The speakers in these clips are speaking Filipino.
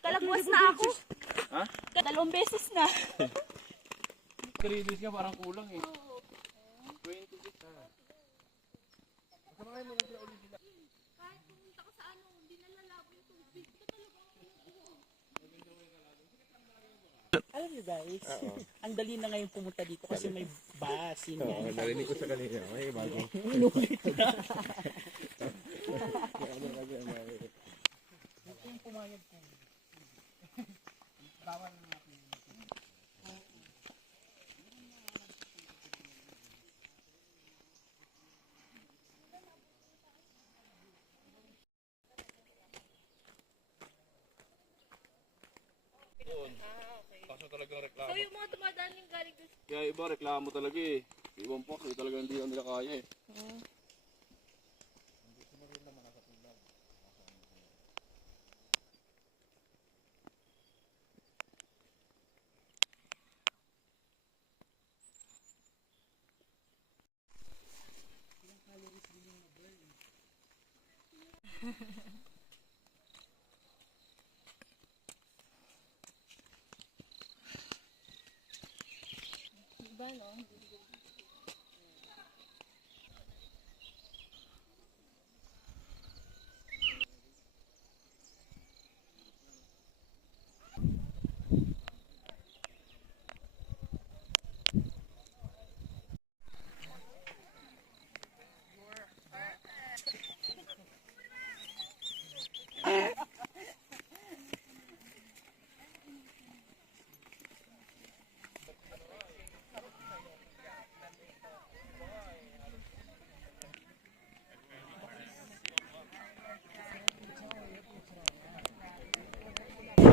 Magkalagwas na ako. Ha? Dalawang beses na. 3 days ka parang kulang eh. 26 ha. Kahit pumunta ko sa ano, hindi nalalabo yung tubig. Ito talaga. Alam niyo guys, ang dali na ngayon pumunta dito kasi may bus. Yun nga. Oo, narinig ko sa kanina. May bagong. Inulit na. Ito yung pumayag ko. Bawal na natin. Kaso talagang reklamo. So yung mga dumadaan yung galing doon. Kaya iba reklamo talaga eh. Ibang po kasi talagang hindi nila kaya eh. Diba no?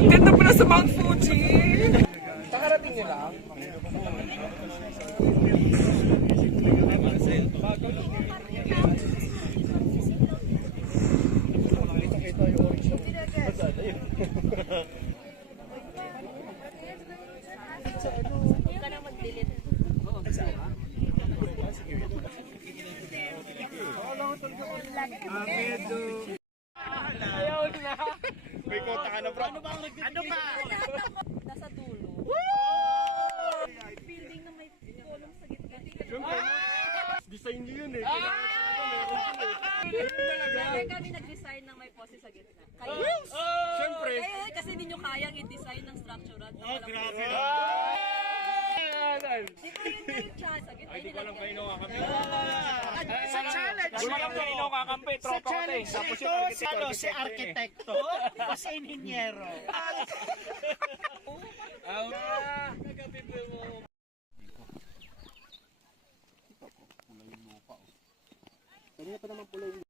Ganda pala sa Mount Fuji! Kakarating niyo lang? Huwag ka na mag-delete. May kota ka na bro. Ano ba? Nasa dulo. Building na may kolong sa gitna. Design nyo yun eh. Kaya kami nag-design ng may pose sa gitna. Kayo. Siyempre. Kayo kasi hindi nyo kayang i-design ng structural. Oh, grabe. Di ko yun yung chance. Sa gitna Hindi ko alam nilagay. kanino kakampi. Sa challenge Hindi ko alam kanino kakampi. Sa Tropa ko challenge eh. Tapos ito, si, ano, si arkitekto o si inhinyero. Kanina pa naman pula yung